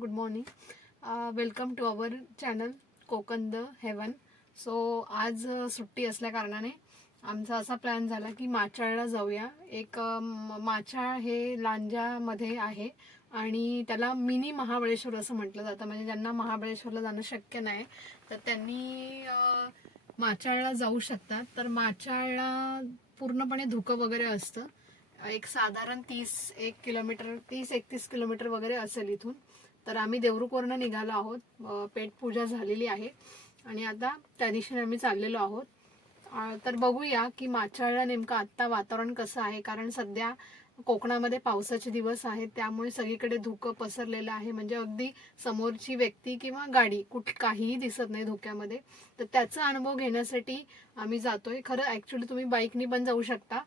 Good morning welcome to our channel Konkan the heaven so आज uh, सुट्टी असल्या कारणाने आमचा असा प्लॅन झाला की माचाळला जाऊया. एक um, माचाळ हे लांजामध्ये आहे आणि त्याला मिनी महाबळेश्वर असं म्हटलं जातं. म्हणजे ज्यांना महाबळेश्वरला जाणं शक्य नाही तर त्यांनी uh, माचाळला जाऊ शकतात. तर माचाळला पूर्णपणे धुकं वगैरे असतं. एक साधारण तीस एक किलोमीटर तीस एकतीस किलोमीटर वगैरे असेल इथून. तर आम्ही देवरुखवरनं निघालो आहोत. पेट पेटपूजा झालेली आहे. आणि आता त्या दिशेने आम्ही चाललेलो आहोत. तर बघूया की माचाळला नेमकं आत्ता वातावरण कसं आहे? कारण सध्या कोकणामध्ये पावसाचे दिवस आहेत. त्यामुळे सगळीकडे धुकं पसरलेलं आहे. म्हणजे अगदी समोरची व्यक्ती किंवा गाडी कुठ काहीही दिसत नाही धुक्यामध्ये. तर त्याचा अनुभव घेण्यासाठी आम्ही जातोय. खरं ऍक्च्युली तुम्ही बाईकनी पण जाऊ शकता.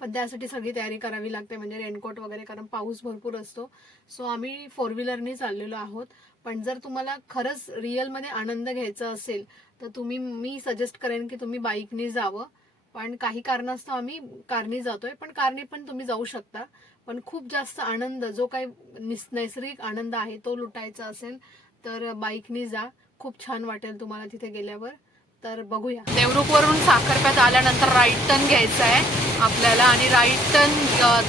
पण त्यासाठी सगळी तयारी करावी लागते म्हणजे रेनकोट वगैरे कारण पाऊस भरपूर असतो. सो आम्ही फोर व्हीलरने चाललेलो आहोत. पण जर तुम्हाला खरंच रिअलमध्ये आनंद घ्यायचा असेल तर तुम्ही मी सजेस्ट करेन की तुम्ही बाईकने जावं. पण काही कारणास्तव आम्ही कारने जातोय पण कारने पण तुम्ही जाऊ शकता. पण खूप जास्त आनंद जो काही निस नैसर्गिक आनंद आहे तो लुटायचा असेल तर बाईकने जा. खूप छान वाटेल तुम्हाला तिथे गेल्यावर. तर बघूया. देवरुखवरून साखरप्यात आल्यानंतर राईट टर्न घ्यायचा आहे आपल्याला आणि राईट टर्न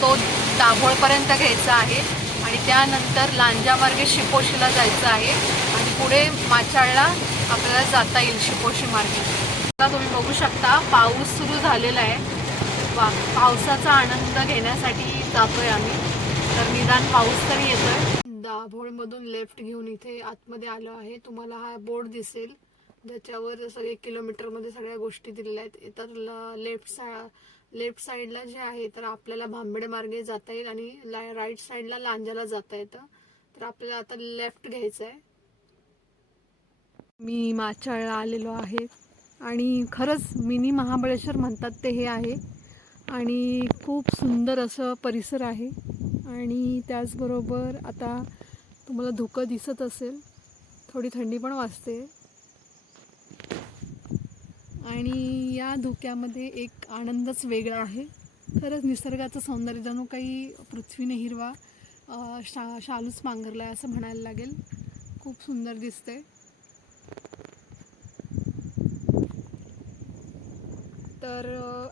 तो दाभोळपर्यंत घ्यायचा आहे. आणि त्यानंतर लांजा मार्गे शिपोशीला जायचं आहे. आणि पुढे माचाळला आपल्याला जाता येईल शिपोशी मार्गे. आता तुम्ही बघू शकता पाऊस सुरू झालेला आहे. वा पावसाचा आनंद घेण्यासाठी जातोय आम्ही. तर निदान पाऊस तरी येतोय. दाभोळमधून लेफ्ट घेऊन इथे आतमध्ये आलो आहे. तुम्हाला हा बोर्ड दिसेल. ज्याच्यावर सगळे किलोमीटरमध्ये सगळ्या गोष्टी दिलेल्या आहेत. तर लेफ्ट सा लेफ्ट साईडला जे आहे तर आपल्याला भांबडे मार्गे जाता येईल आणि राईट साईडला लांजाला जाता येतं. तर आपल्याला आता लेफ्ट घ्यायचं आहे मी माचाळला आलेलो आहे आणि खरंच मिनी महाबळेश्वर म्हणतात ते हे आहे. आणि खूप सुंदर असं परिसर आहे. आणि त्याचबरोबर आता तुम्हाला धुकं दिसत असेल. थोडी थंडी पण वाजते. आणि या धुक्यामध्ये एक आनंदच वेगळा आहे. खरंच निसर्गाचं सौंदर्य जणू काही पृथ्वीने हिरवा शा शालूच पांघरला आहे असं म्हणायला लागेल. खूप सुंदर दिसते तर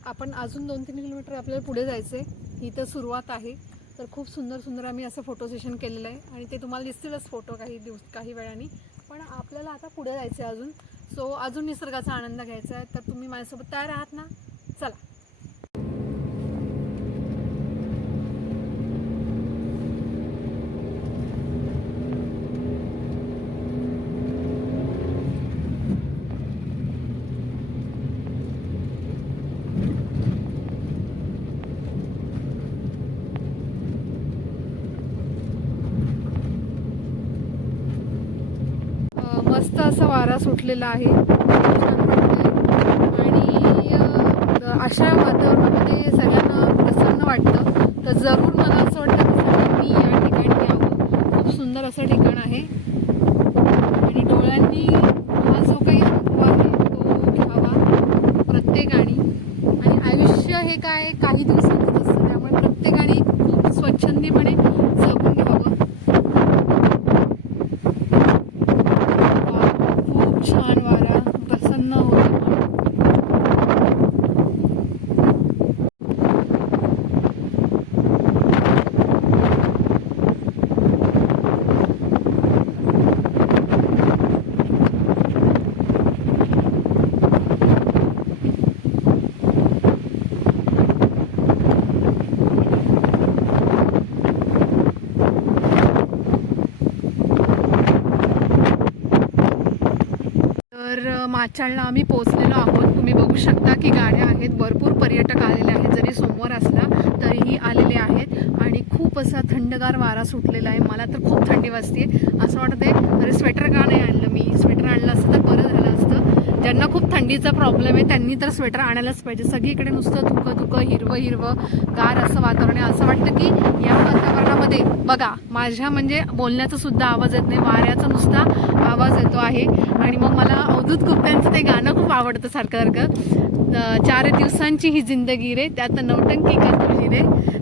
आपण अजून दोन तीन किलोमीटर आपल्याला पुढे जायचं आहे ही तर सुरुवात आहे. तर खूप सुंदर सुंदर आम्ही असं फोटो सेशन केलेलं आहे. आणि ते तुम्हाला दिसतीलच फोटो काही दिवस काही वेळाने. पण आपल्याला आता पुढे जायचं आहे अजून. सो अजून निसर्गाचा आनंद घ्यायचा आहे तर तुम्ही माझ्यासोबत तयार आहात ना? चला अ, मस्त वारा सुटलेला आहे. आणि अशा वातावरणामध्ये सगळ्यांना प्रसन्न वाटतं. तर जरूर मला असं वाटतं की या ठिकाणी यावं. खूप सुंदर असं ठिकाण आहे. आणि डोळ्यांनी हा जो काही अनुभव आहे तो घ्यावा. प्रत्येकाने. आणि आयुष्य हे काय? काही दिवसांचं असतं. त्यामुळे प्रत्येकाने खूप स्वच्छंदीपणे जगून घ्यावं खूप छान वारा प्रसन्न होतं मन. तर अ, माचाळला आम्ही पोहोचलेलो आहोत. तुम्ही बघू शकता की गाड्या आहेत. भरपूर पर्यटक आलेले आहेत. जरी सोमवार असला तरीही आलेले आहेत. आणि खूप असा थंडगार वारा सुटलेला आहे. मला तर खूप थंडी वाजते असं वाटतंय अरे स्वेटर का नाही आणलं मी? स्वेटर आणलं असतं तर बरं झालं ज्यांना खूप थंडीचा प्रॉब्लेम आहे त्यांनी तर स्वेटर आणायलाच पाहिजे. सगळीकडे नुसतं धुकं धुकं हिरवं हिरवं गार असं वातावरण आहे. असं वाटतं की या वातावरणामध्ये बघा माझ्या म्हणजे बोलण्याचा सुद्धा आवाज येत नाही वाऱ्याचा नुसता आवाज येतो आहे. आणि मग मला अवधूत गुप्त्यांचं ते गाणं खूप आवडतं सारखं सारखं. चार दिवसांची ही जिंदगी रे त्यात नवटंकी का तुझी रे.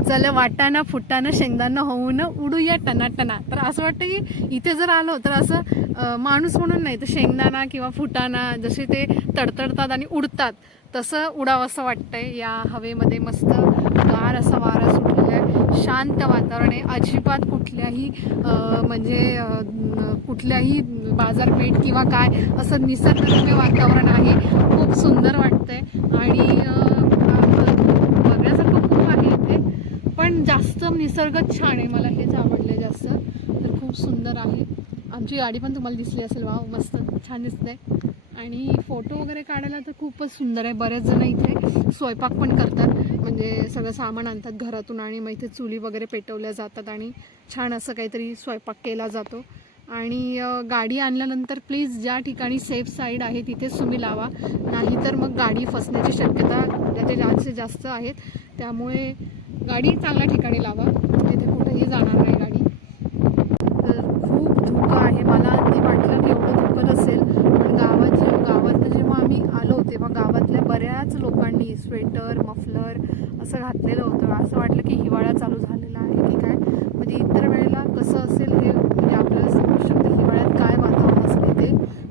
चल वाटाणा फुटानं शेंगदाणा होऊन उडूया टना टना तर असं वाटतं की इथे जर आलो तर असं माणूस म्हणून नाही तर शेंगदाणा किंवा फुटाणा जसे ते तडतडतात आणि उडतात तसं उडावं असं वाटतंय. या हवेमध्ये मस्त गार असा वारा सुटलेला आहे. शांत वातावरण आहे. अजिबात कुठल्याही म्हणजे कुठल्याही बाजारपेठ किंवा काय असं निसर्गरम्य वातावरण आहे. खूप सुंदर वाटतंय. आणि बघण्यासारखं खूप आहे इथे. पण जास्त निसर्गच छान आहे. मला हेच आवडलं जास्त. तर खूप सुंदर आहे. आमची गाडी पण तुम्हाला दिसली असेल. वा मस्त. छान दिसते आणि फोटो वगैरे काढायला तर खूपच सुंदर आहे. बरेच जण इथे स्वयंपाक पण करतात. म्हणजे सगळं सामान आणतात घरातून आणि मग इथे चुली वगैरे पेटवल्या जातात आणि छान असं काहीतरी स्वयंपाक केला जातो. आणि गाडी आणल्यानंतर प्लीज ज्या ठिकाणी सेफ साईड आहे तिथेच तुम्ही लावा. नाहीतर मग गाडी फसण्याची शक्यता त्याचे जास्त जास्त आहेत. त्यामुळे गाडी चांगल्या ठिकाणी लावा. तिथे कुठेही जाणार नाही गाडी तर खूप धुकं आहे मला आधी वाटलं की एवढं धुकं नसेल पण गावात जे गावातनं जेव्हा आम्ही आलो तेव्हा गावातल्या बऱ्याच लोकांनी स्वेटर मफलर असं घातलेलं होतं असं वाटलं की हिवाळा चालू झालेला आहे की काय म्हणजे इतर वेळेला कसं असेल हे म्हणजे आपल्याला समजू शकतं हिवाळ्यात काय वातावरण असते ते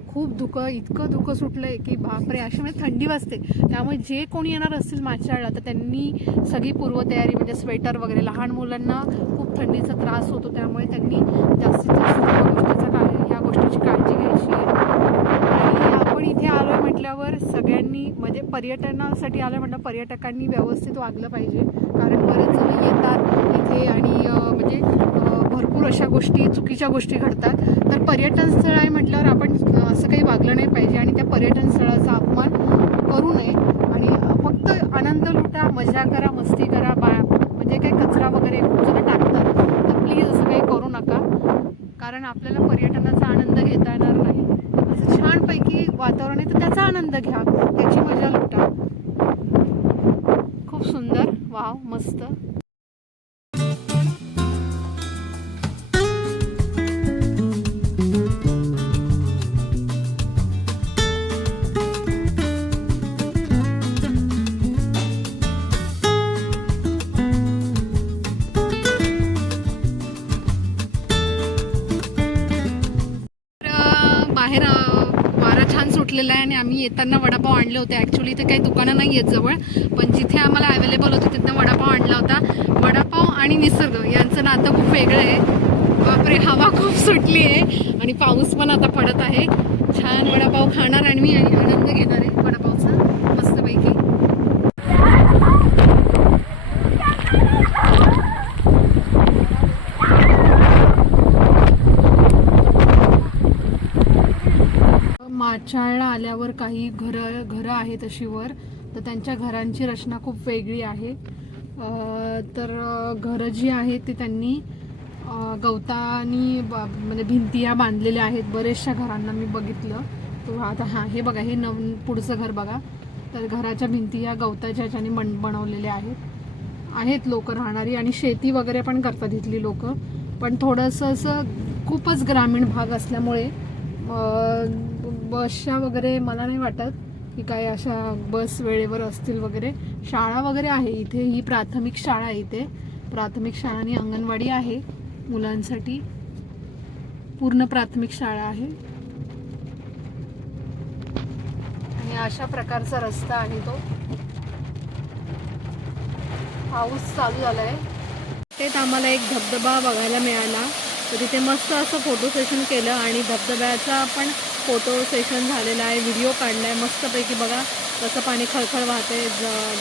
खूप धुकं इतकं धुकं सुटलं आहे की बापरे अशी म्हणजे थंडी वाजते. त्यामुळे जे कोणी येणार असतील माचाळला तर त्यांनी सगळी पूर्वतयारी म्हणजे स्वेटर वगैरे लहान मुलांना खूप थंडीचा त्रास होतो. त्यामुळे त्यांनी जास्तीत जास्त ह्या गोष्टीचा का ह्या गोष्टीची काळजी घ्यायची आणि आपण इथे आलो आहे म्हटल्यावर सगळ्यांनी म्हणजे पर्यटनासाठी आलं म्हटलं पर्यटकांनी व्यवस्थित वागलं पाहिजे. कारण बरेच जण येतात इथे आणि म्हणजे भरपूर अशा गोष्टी चुकीच्या गोष्टी घडतात. तर पर्यटन स्थळ आहे म्हटल्यावर आपण असं काही वागलं नाही पाहिजे आणि त्या पर्यटन स्थळाचा अपमान करू नये. आणि फक्त आनंद लुटा मजा करा मस्ती करा बा म्हणजे काही कचरा वगैरे खूप टाकतात. तर प्लीज असं काही करू नका. कारण आपल्याला पर्यटनाचा आनंद घेता येणार नाही. असं छानपैकी वातावरण आहे तर त्याचा आनंद घ्या. त्याची मजा लुटा. खूप सुंदर. वाव मस्त. आहे आणि आम्ही येताना वडापाव आणले होते. ॲक्च्युली इथे काही दुकानं नाही आहेत जवळ पण जिथे आम्हाला अवेलेबल होते तिथनं वडापाव आणला होता. वडापाव आणि निसर्ग यांचं नातं खूप वेगळं आहे. बापरे हवा खूप सुटली आहे आणि पाऊस पण आता पडत आहे. छान वडापाव खाणार आणि मी आनंद घेणार आहे वडापावचा मस्तपैकी माचाळला आल्यावर काही घरं घरं आहेत अशी वर तर त्यांच्या घरांची रचना खूप वेगळी आहे. तर घरं जी आहेत ती त्यांनी गवतानी म्हणजे भिंती ह्या बांधलेल्या आहेत. बरेचशा घरांना मी बघितलं. तर आता हां हे बघा हे नव पुढचं घर बघा. तर घराच्या भिंती ह्या गवताच्या ह्याच्याने बन बनवलेल्या आहेत. आहेत लोक राहणारी आणि शेती वगैरे पण करतात इथली लोक. पण थोडंसं असं खूपच ग्रामीण भाग असल्यामुळे बसच्या वगैरे मला नाही वाटत की काय अशा बस वेळेवर असतील वगैरे. शाळा वगैरे आहे इथे ही प्राथमिक शाळा आहे इथे. प्राथमिक शाळा आणि अंगणवाडी आहे मुलांसाठी. पूर्ण प्राथमिक शाळा आहे. आणि अशा प्रकारचा रस्ता आहे तो. पाऊस चालू झालाय. तेच आम्हाला एक धबधबा बघायला मिळाला. तर तिथे मस्त असं फोटो सेशन केलं आणि धबधब्याचा पण फोटो सेशन झालेला आहे व्हिडिओ काढला आहे मस्तपैकी बघा कसं पाणी खळखळ वाहते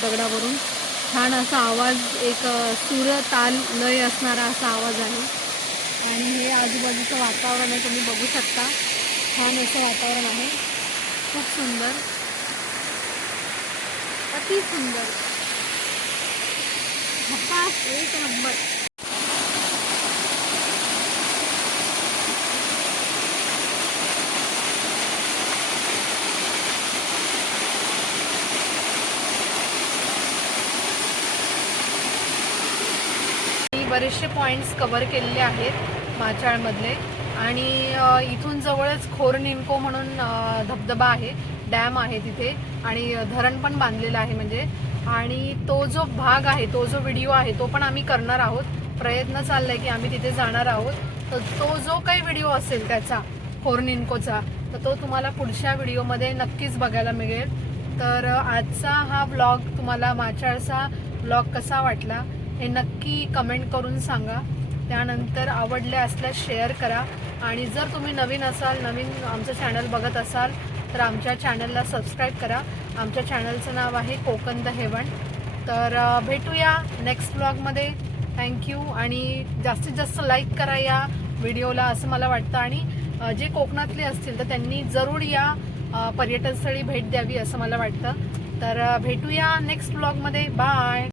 दगडावरून. छान असा आवाज एक सूर ताल लय असणारा असा आवाज आहे. आणि हे आजूबाजूचं वातावरण आहे तुम्ही बघू शकता. छान असं वातावरण आहे. खूप सुंदर. अति सुंदर. एक नंबर. बरेचसे पॉईंट्स कवर केलेले आहेत माचाळमधले. आणि इथून जवळच खोरनिंको म्हणून धबधबा आहे डॅम आहे तिथे. आणि धरण पण बांधलेलं आहे म्हणजे. आणि तो जो भाग आहे तो जो व्हिडिओ आहे तो पण आम्ही करणार आहोत. प्रयत्न चाललाय की आम्ही तिथे जाणार आहोत. तर तो जो काही व्हिडिओ असेल त्याचा खोरनिंकोचा तर तो तुम्हाला पुढच्या व्हिडिओमध्ये नक्कीच बघायला मिळेल. तर आजचा हा ब्लॉग तुम्हाला माचाळचा ब्लॉग कसा वाटला? हे नक्की कमेंट करून सांगा. त्यानंतर आवडले असल्यास शेअर करा. आणि जर तुम्ही नवीन असाल नवीन आमचं चॅनल बघत असाल तर आमच्या चॅनलला सबस्क्राईब करा. आमच्या चॅनलचं नाव आहे कोकण द हेवन. तर भेटूया नेक्स्ट ब्लॉगमध्ये थँक्यू आणि जास्तीत जास्त लाईक करा या व्हिडिओला असं मला वाटतं. आणि जे कोकणातले असतील तर त्यांनी जरूर या पर्यटनस्थळी भेट द्यावी असं मला वाटतं. तर भेटूया नेक्स्ट ब्लॉगमध्ये बाय